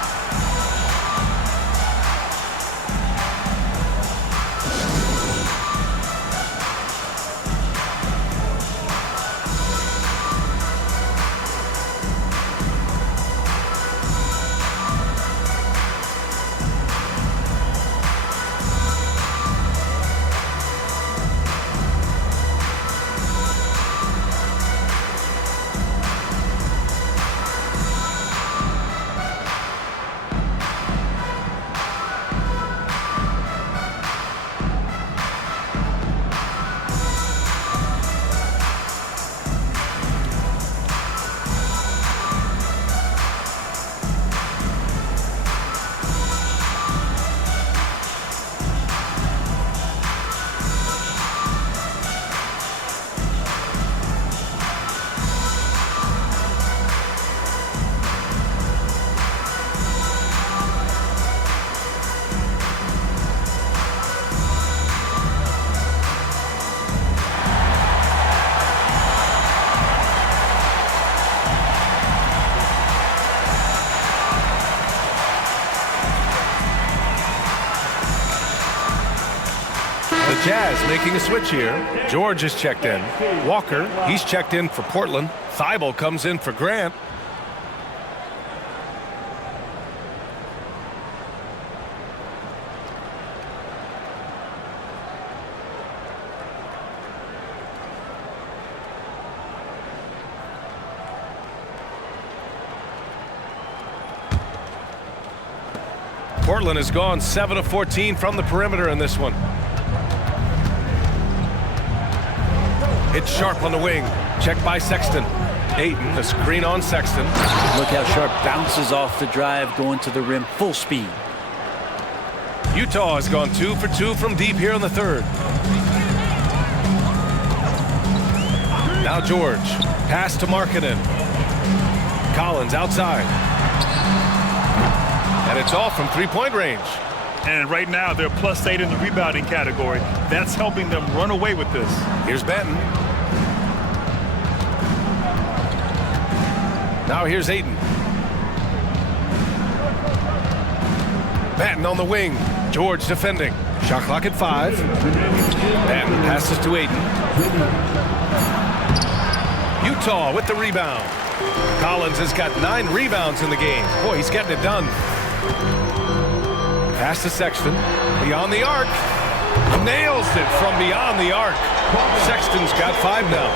Jazz making a switch here. George is checked in. Walker, he's checked in for Portland. Thibault comes in for Grant. Portland has gone 7 of 14 from the perimeter in this one. It's Sharp on the wing. Checked by Sexton. Ayton, a screen on Sexton. Look how Sharp bounces off the drive, going to the rim full speed. Utah has gone 2 for 2 from deep here in the third. Now George. Pass to Markkanen. Collins outside. And it's off from three-point range. And right now, they're +8 in the rebounding category. That's helping them run away with this. Here's Benton. Now here's Ayton. Benton on the wing. George defending. Shot clock at 5. Benton passes to Ayton. Utah with the rebound. Collins has got 9 rebounds in the game. Boy, he's getting it done. Pass to Sexton. Beyond the arc. Nails it from beyond the arc. Sexton's got 5 now.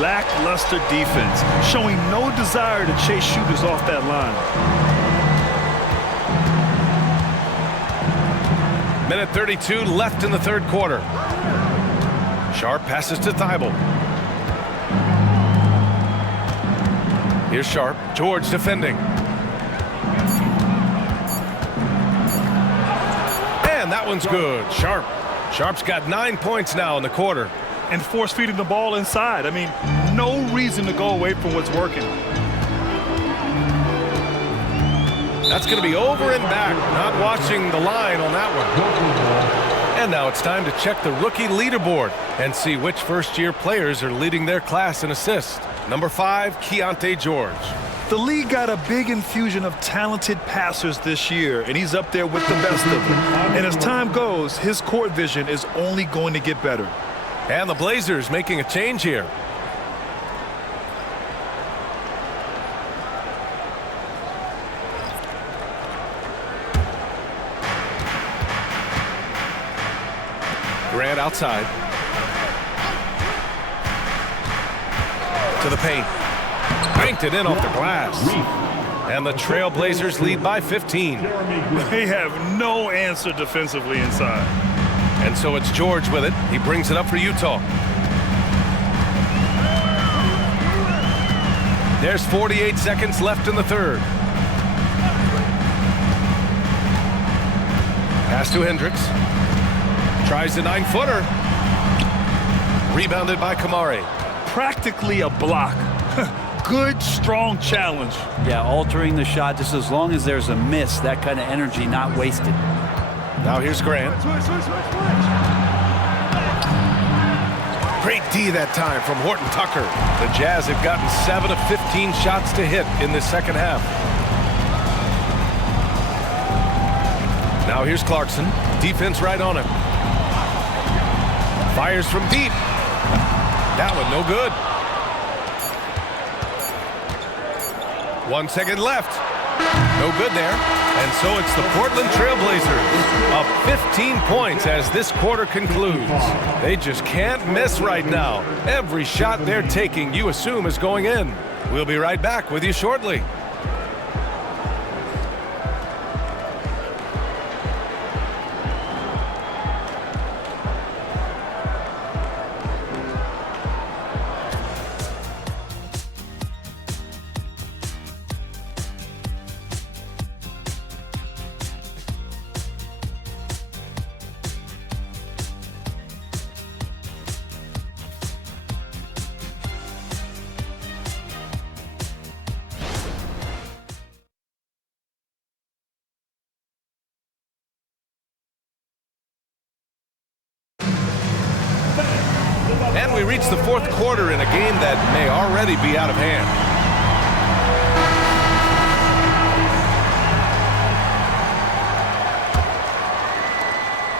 Lackluster defense, showing no desire to chase shooters off that line. Minute 32 left in the third quarter. Sharp passes to Thibault. Here's Sharp. George defending. And that one's good. Sharp. Sharp's got 9 points now in the quarter. And force feeding the ball inside. I mean, no reason to go away from what's working. That's going to be over and back. Not watching the line on that one. And now it's time to check the rookie leaderboard and see which first-year players are leading their class in assists. Number 5, Keontae George. The league got a big infusion of talented passers this year, and he's up there with the best of them. And as time goes, his court vision is only going to get better. And the Blazers making a change here. Grant outside. To the paint. Banked it in off the glass. And the Trailblazers lead by 15. They have no answer defensively inside. And so it's George with it. He brings it up for Utah. There's 48 seconds left in the third. Pass to Hendricks. Tries the 9-footer. Rebounded by Kamari. Practically a block. Good, strong challenge. Yeah, altering the shot just as long as there's a miss, that kind of energy not wasted. Now here's Grant. Great D that time from Horton Tucker. The Jazz have gotten 7 of 15 shots to hit in the second half. Now here's Clarkson. Defense right on him. Fires from deep. That one no good. 1 second left. No good there. And so it's the Portland Trailblazers up 15 points as this quarter concludes. They just can't miss right now. Every shot they're taking, you assume, is going in. We'll be right back with you shortly. And we reach the fourth quarter in a game that may already be out of hand.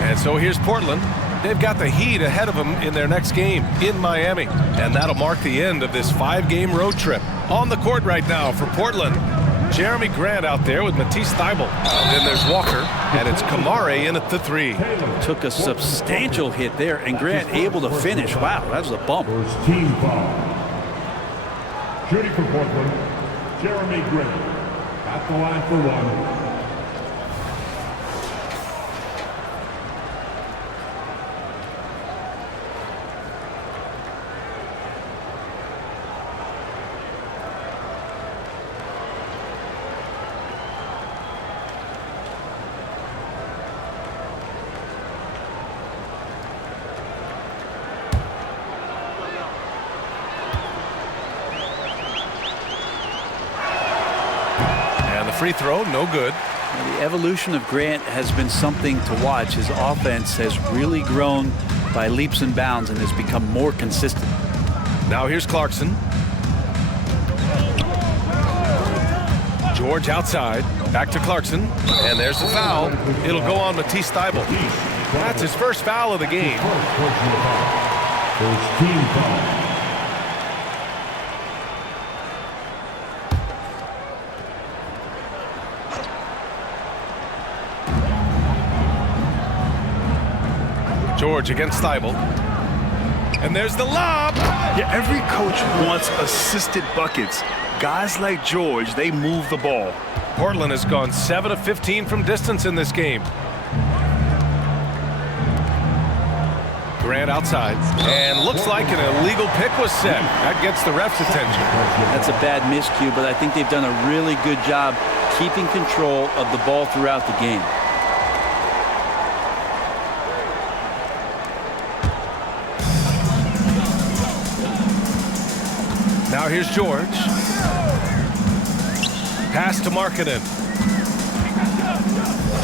And so here's Portland. They've got the Heat ahead of them in their next game in Miami. And that'll mark the end of this 5-game road trip. On the court right now for Portland, Jeremy Grant out there with Matisse Thybulle. Then there's Walker, and it's Kamari in at the 3. Took a substantial hit there, and Grant able to finish. Wow, that was a bump. First team foul. Shooting for Portland, Jeremy Grant. At the line for 1. Free throw, no good. The evolution of Grant has been something to watch. His offense has really grown by leaps and bounds and has become more consistent. Now here's Clarkson. George outside, back to Clarkson, and there's the foul. It'll go on Matisse Thybulle. That's his first foul of the game. First team foul. George against Thybulle. And there's the lob. Yeah, every coach wants assisted buckets. Guys like George, they move the ball. Portland has gone 7 of 15 from distance in this game. Grant outside, and looks like an illegal pick was set. That gets the ref's attention. That's a bad miscue, but I think they've done a really good job keeping control of the ball throughout the game. Now here's George. Pass to Markkanen.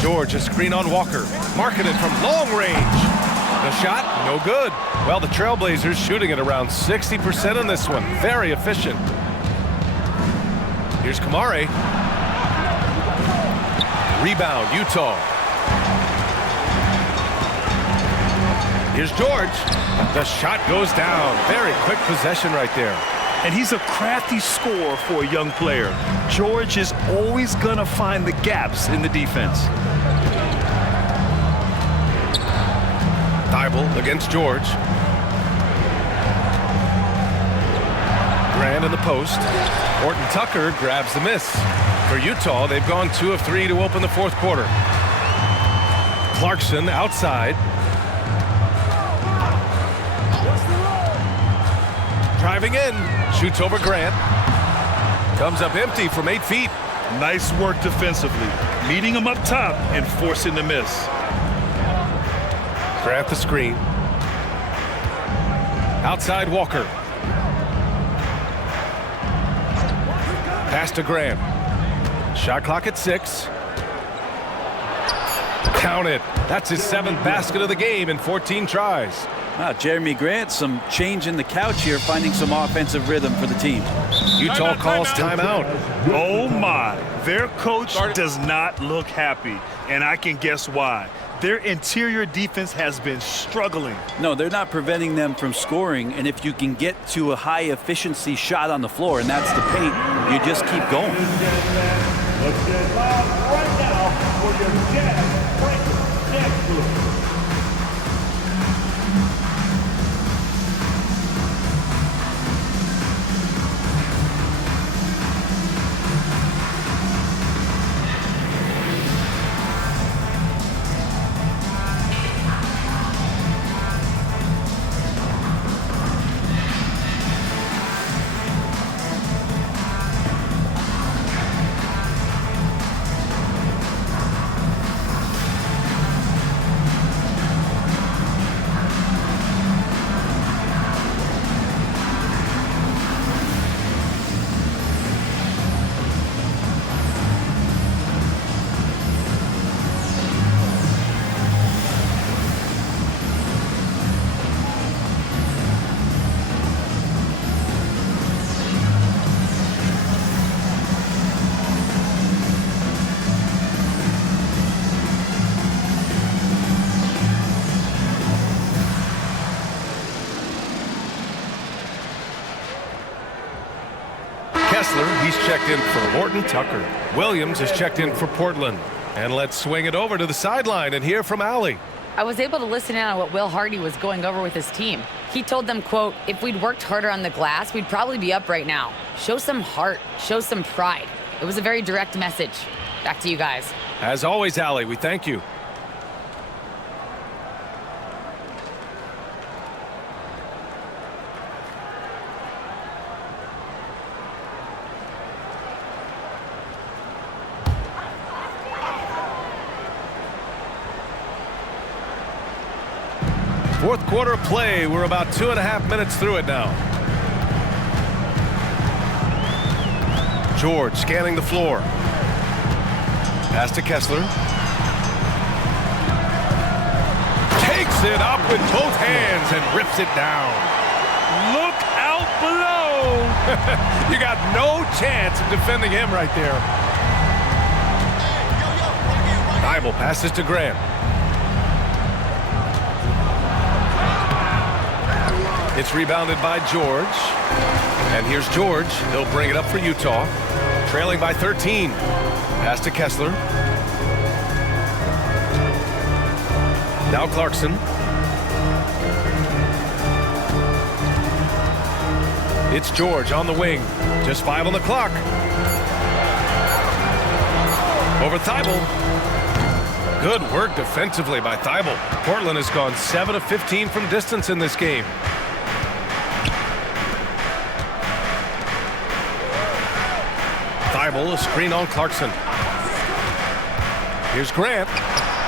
George, a screen on Walker. Markkanen from long range. The shot, no good. Well, the Trailblazers shooting at around 60% on this one. Very efficient. Here's Kamare. Rebound, Utah. Here's George. The shot goes down. Very quick possession right there. And he's a crafty scorer for a young player. George is always going to find the gaps in the defense. Thybulle against George. Grant in the post. Horton Tucker grabs the miss. For Utah, they've gone 2 of 3 to open the fourth quarter. Clarkson outside. Driving in, shoots over Grant. Comes up empty from 8 feet. Nice work defensively, meeting him up top and forcing the miss. Grant the screen. Outside Walker. Pass to Grant. Shot clock at 6. Counted. That's his 7th basket of the game in 14 tries. Jeremy Grant, some change in the couch here, finding some offensive rhythm for the team. Utah calls timeout. Oh my, their coach does not look happy, and I can guess why. Their interior defense has been struggling. No, they're not preventing them from scoring, and if you can get to a high efficiency shot on the floor, and that's the paint, you just keep going. Let's get loud right now for your Jazz Breakers Jazz Group. He's checked in for Horton Tucker. Williams has checked in for Portland. And let's swing it over to the sideline and hear from Allie. I was able to listen in on what Will Hardy was going over with his team. He told them, quote, if we'd worked harder on the glass, we'd probably be up right now. Show some heart, show some pride. It was a very direct message. Back to you guys. As always, Allie, we thank you. Fourth quarter play. We're about 2.5 minutes through it now. George scanning the floor. Pass to Kessler. Takes it up with both hands and rips it down. Look out below. You got no chance of defending him right there. Thibault passes to Grant. It's rebounded by George. And here's George. He'll bring it up for Utah. Trailing by 13. Pass to Kessler. Now Clarkson. It's George on the wing. Just 5 on the clock. Over Thibault. Good work defensively by Thibault. Portland has gone 7 of 15 from distance in this game. Thibault, a screen on Clarkson. Here's Grant.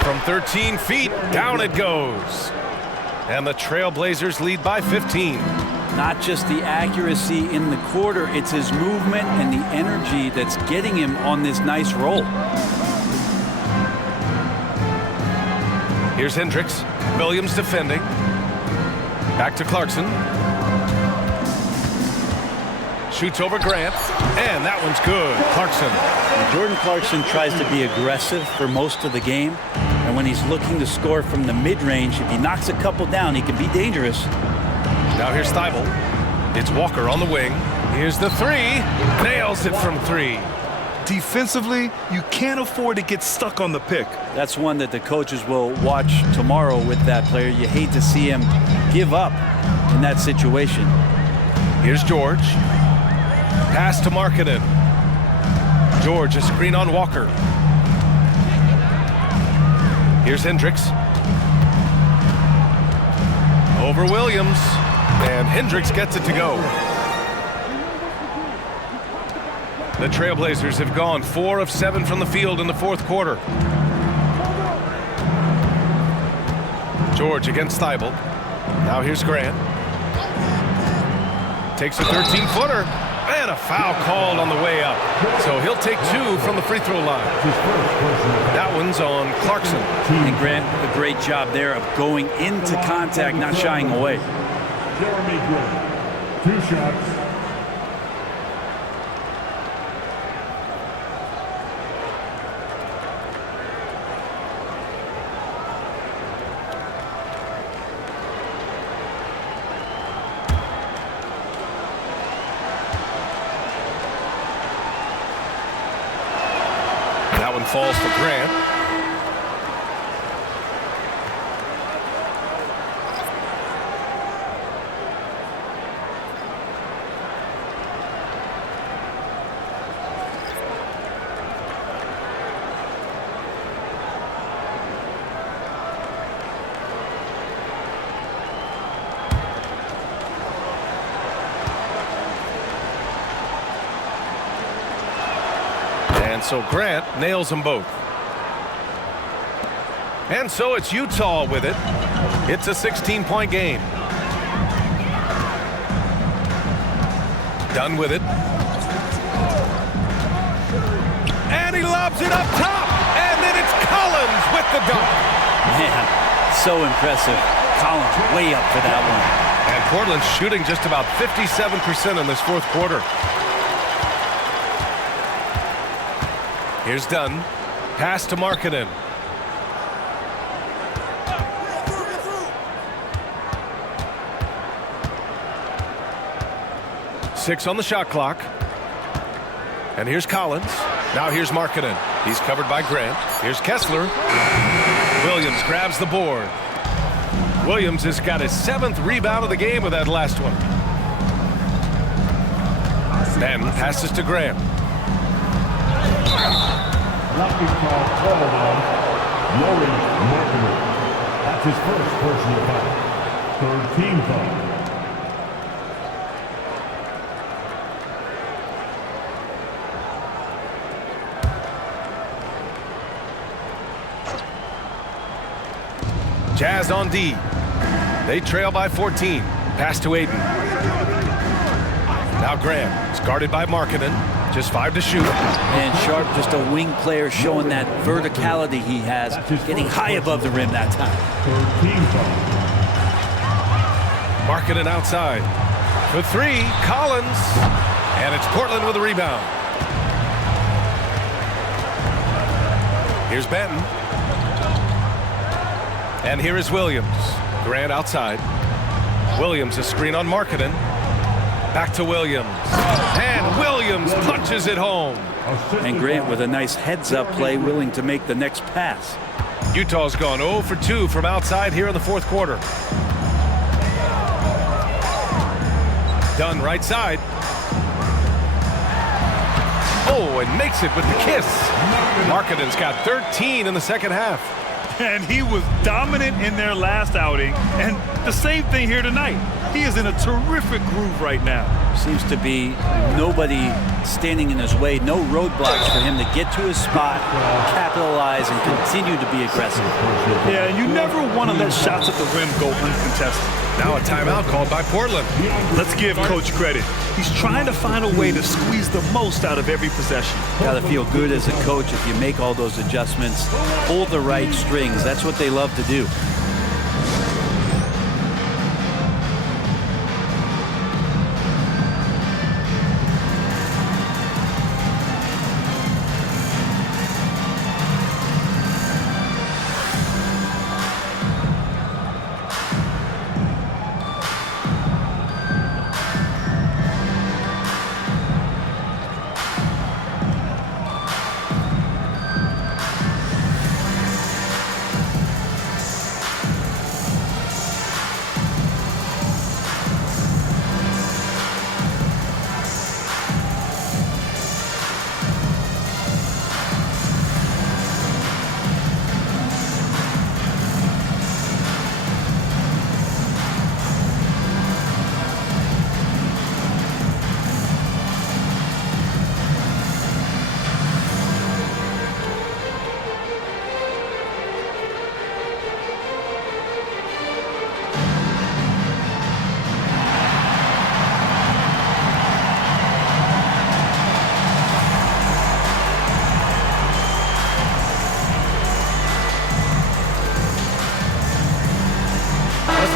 From 13 feet, down it goes. And the Trailblazers lead by 15. Not just the accuracy in the quarter, it's his movement and the energy that's getting him on this nice roll. Here's Hendricks. Williams defending. Back to Clarkson. Shoots over Grant. And that one's good. Clarkson. Jordan Clarkson tries to be aggressive for most of the game. And when he's looking to score from the mid-range, if he knocks a couple down, he can be dangerous. Now here's Thibault. It's Walker on the wing. Here's the three. Nails it from 3. Defensively, you can't afford to get stuck on the pick. That's one that the coaches will watch tomorrow with that player. You hate to see him give up in that situation. Here's George. Pass to Markkanen. George, a screen on Walker. Here's Hendricks. Over Williams. And Hendricks gets it to go. The Trailblazers have gone 4 of 7 from the field in the 4th quarter. George against Thibault. Now here's Grant. Takes a 13-footer. And a foul called on the way up. So he'll take 2 from the free throw line. That one's on Clarkson. And Grant, a great job there of going into contact, not shying away. Jeremy Grant, 2 shots. That one falls for Grant. So Grant nails them both. And so it's Utah with it. It's a 16-point game. Done with it. And he lobs it up top. And then it's Collins with the dunk. Man, so impressive. Collins way up for that one. And Portland's shooting just about 57% in this 4th quarter. Here's Dunn. Pass to Markkanen. Six on the shot clock. And here's Collins. Now here's Markkanen. He's covered by Grant. Here's Kessler. Williams grabs the board. Williams has got his 7th rebound of the game with that last one. Then passes to Grant. Lucky call called on Lauri Markkanen. That's his first personal foul. 3rd team foul. Jazz on D. They trail by 14. Pass to Aiden. Now Grant is guarded by Markkanen. Just 5 to shoot. And Sharp, just a wing player showing that verticality he has, getting high above the rim that time. 13 foul. Markkanen outside. For 3, Collins. And it's Portland with a rebound. Here's Benton. And here is Williams. Grant outside. Williams a screen on Markkanen. Back to Williams. And Williams punches it home. And Grant with a nice heads-up play, willing to make the next pass. Utah's gone 0 for 2 from outside here in the fourth quarter. Dunn right side. Oh, and makes it with the kiss. Markkanen's got 13 in the second half. And he was dominant in their last outing. And the same thing here tonight. He is in a terrific groove right now. Seems to be nobody standing in his way, no roadblocks for him to get to his spot, capitalize, and continue to be aggressive. Yeah, and you never want to let shots at the rim go uncontested. Now a timeout called by Portland. Let's give Coach credit. He's trying to find a way to squeeze the most out of every possession. Got to feel good as a coach if you make all those adjustments, hold the right strings. That's what they love to do.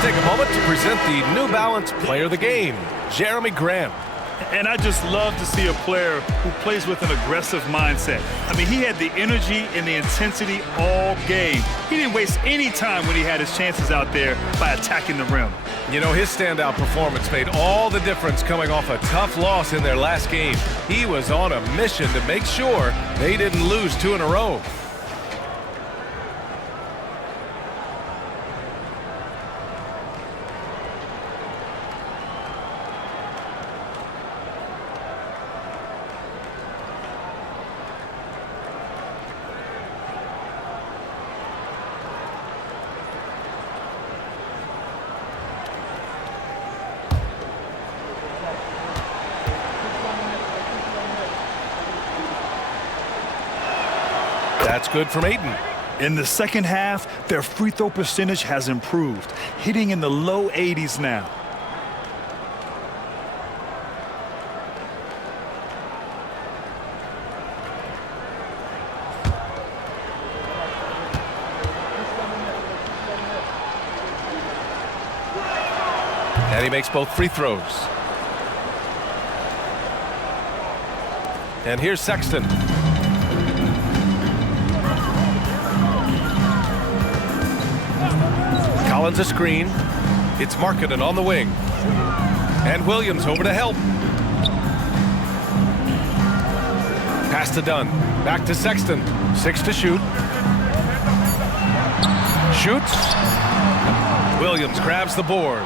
Take a moment to present the New Balance Player of the Game, Jeremy Grant. And I just love to see a player who plays with an aggressive mindset. I mean, he had the energy and the intensity all game. He didn't waste any time when he had his chances out there by attacking the rim. You know, his standout performance made all the difference coming off a tough loss in their last game. He was on a mission to make sure they didn't lose 2 in a row. That's good from Ayton. In the second half, their free throw percentage has improved, hitting in the low 80s now. And he makes both free throws. And here's Sexton. Collins a screen. It's Markkanen on the wing. And Williams over to help. Pass to Dunn. Back to Sexton. 6 to shoot. Shoots. Williams grabs the board.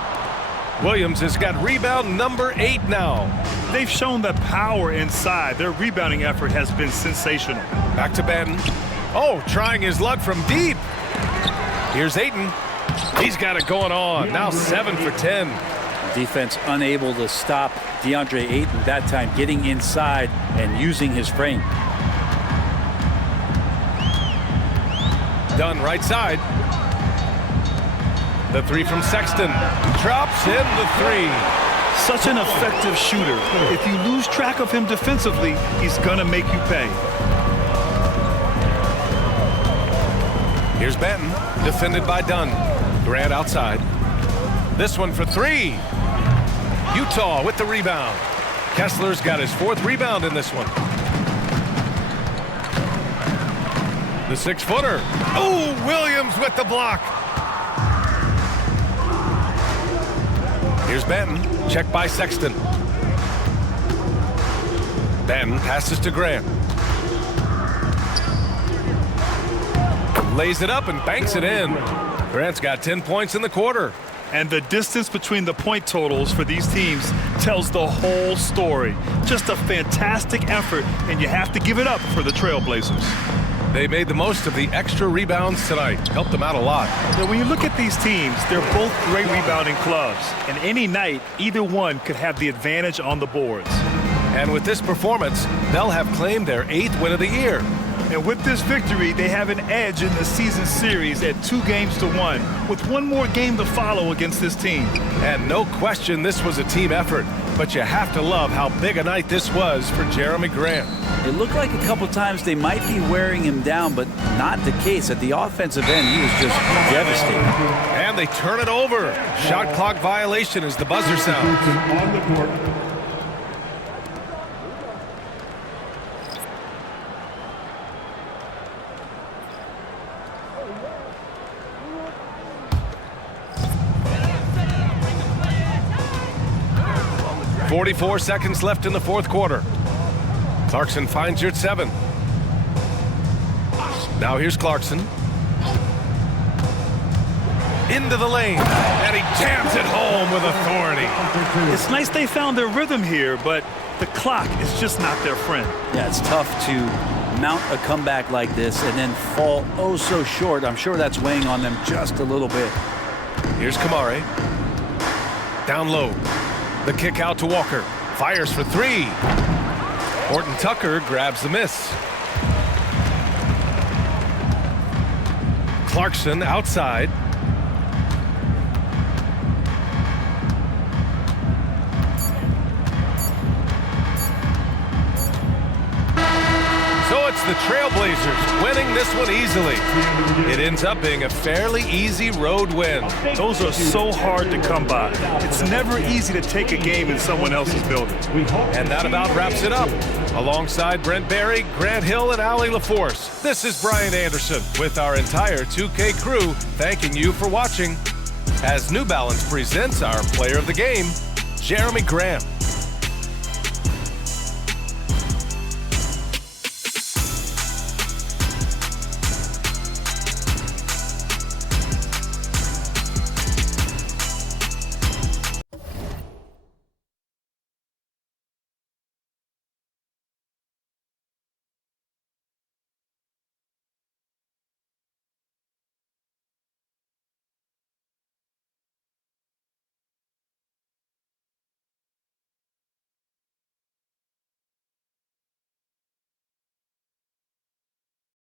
Williams has got rebound number 8 now. They've shown the power inside. Their rebounding effort has been sensational. Back to Benton. Oh, trying his luck from deep. Here's Ayton. He's got it going on. Now 7 for 10. Defense unable to stop DeAndre Ayton that time, getting inside and using his frame. Dunn right side. The 3 from Sexton. Drops in the 3. Such an effective shooter. If you lose track of him defensively, he's gonna make you pay. Here's Benton, defended by Dunn. Grant outside. This one for three. Utah with the rebound. Kessler's got his 4th rebound in this one. The 6-footer. Oh, Williams with the block. Here's Benton, checked by Sexton. Benton passes to Grant. Lays it up and banks it in. Grant's got 10 points in the quarter. And the distance between the point totals for these teams tells the whole story. Just a fantastic effort, and you have to give it up for the Trailblazers. They made the most of the extra rebounds tonight. Helped them out a lot. Now, when you look at these teams, they're both great rebounding clubs. And any night, either one could have the advantage on the boards. And with this performance, they'll have claimed their 8th win of the year. And with this victory, they have an edge in the season series at 2-1, with one more game to follow against this team. And no question this was a team effort, but you have to love how big a night this was for Jeremy Grant. It looked like a couple times they might be wearing him down, but not the case. At the offensive end, he was just devastating. And they turn it over. Shot clock violation as the buzzer sounds. On the court. 44 seconds left in the 4th quarter. Clarkson finds you at 7. Now here's Clarkson. Into the lane, and he jams it home with authority. It's nice they found their rhythm here, but the clock is just not their friend. Yeah, it's tough to mount a comeback like this and then fall oh so short. I'm sure that's weighing on them just a little bit. Here's Kamare. Down low. The kick out to Walker. Fires for 3. Horton Tucker grabs the miss. Clarkson outside. So it's the Trailblazers winning this one easily. It ends up being a fairly easy road win. Those are so hard to come by. It's never easy to take a game in someone else's building. And that about wraps it up. Alongside Brent Barry, Grant Hill, and Allie LaForce, this is Brian Anderson with our entire 2K crew thanking you for watching as New Balance presents our player of the game, Jeremy Grant.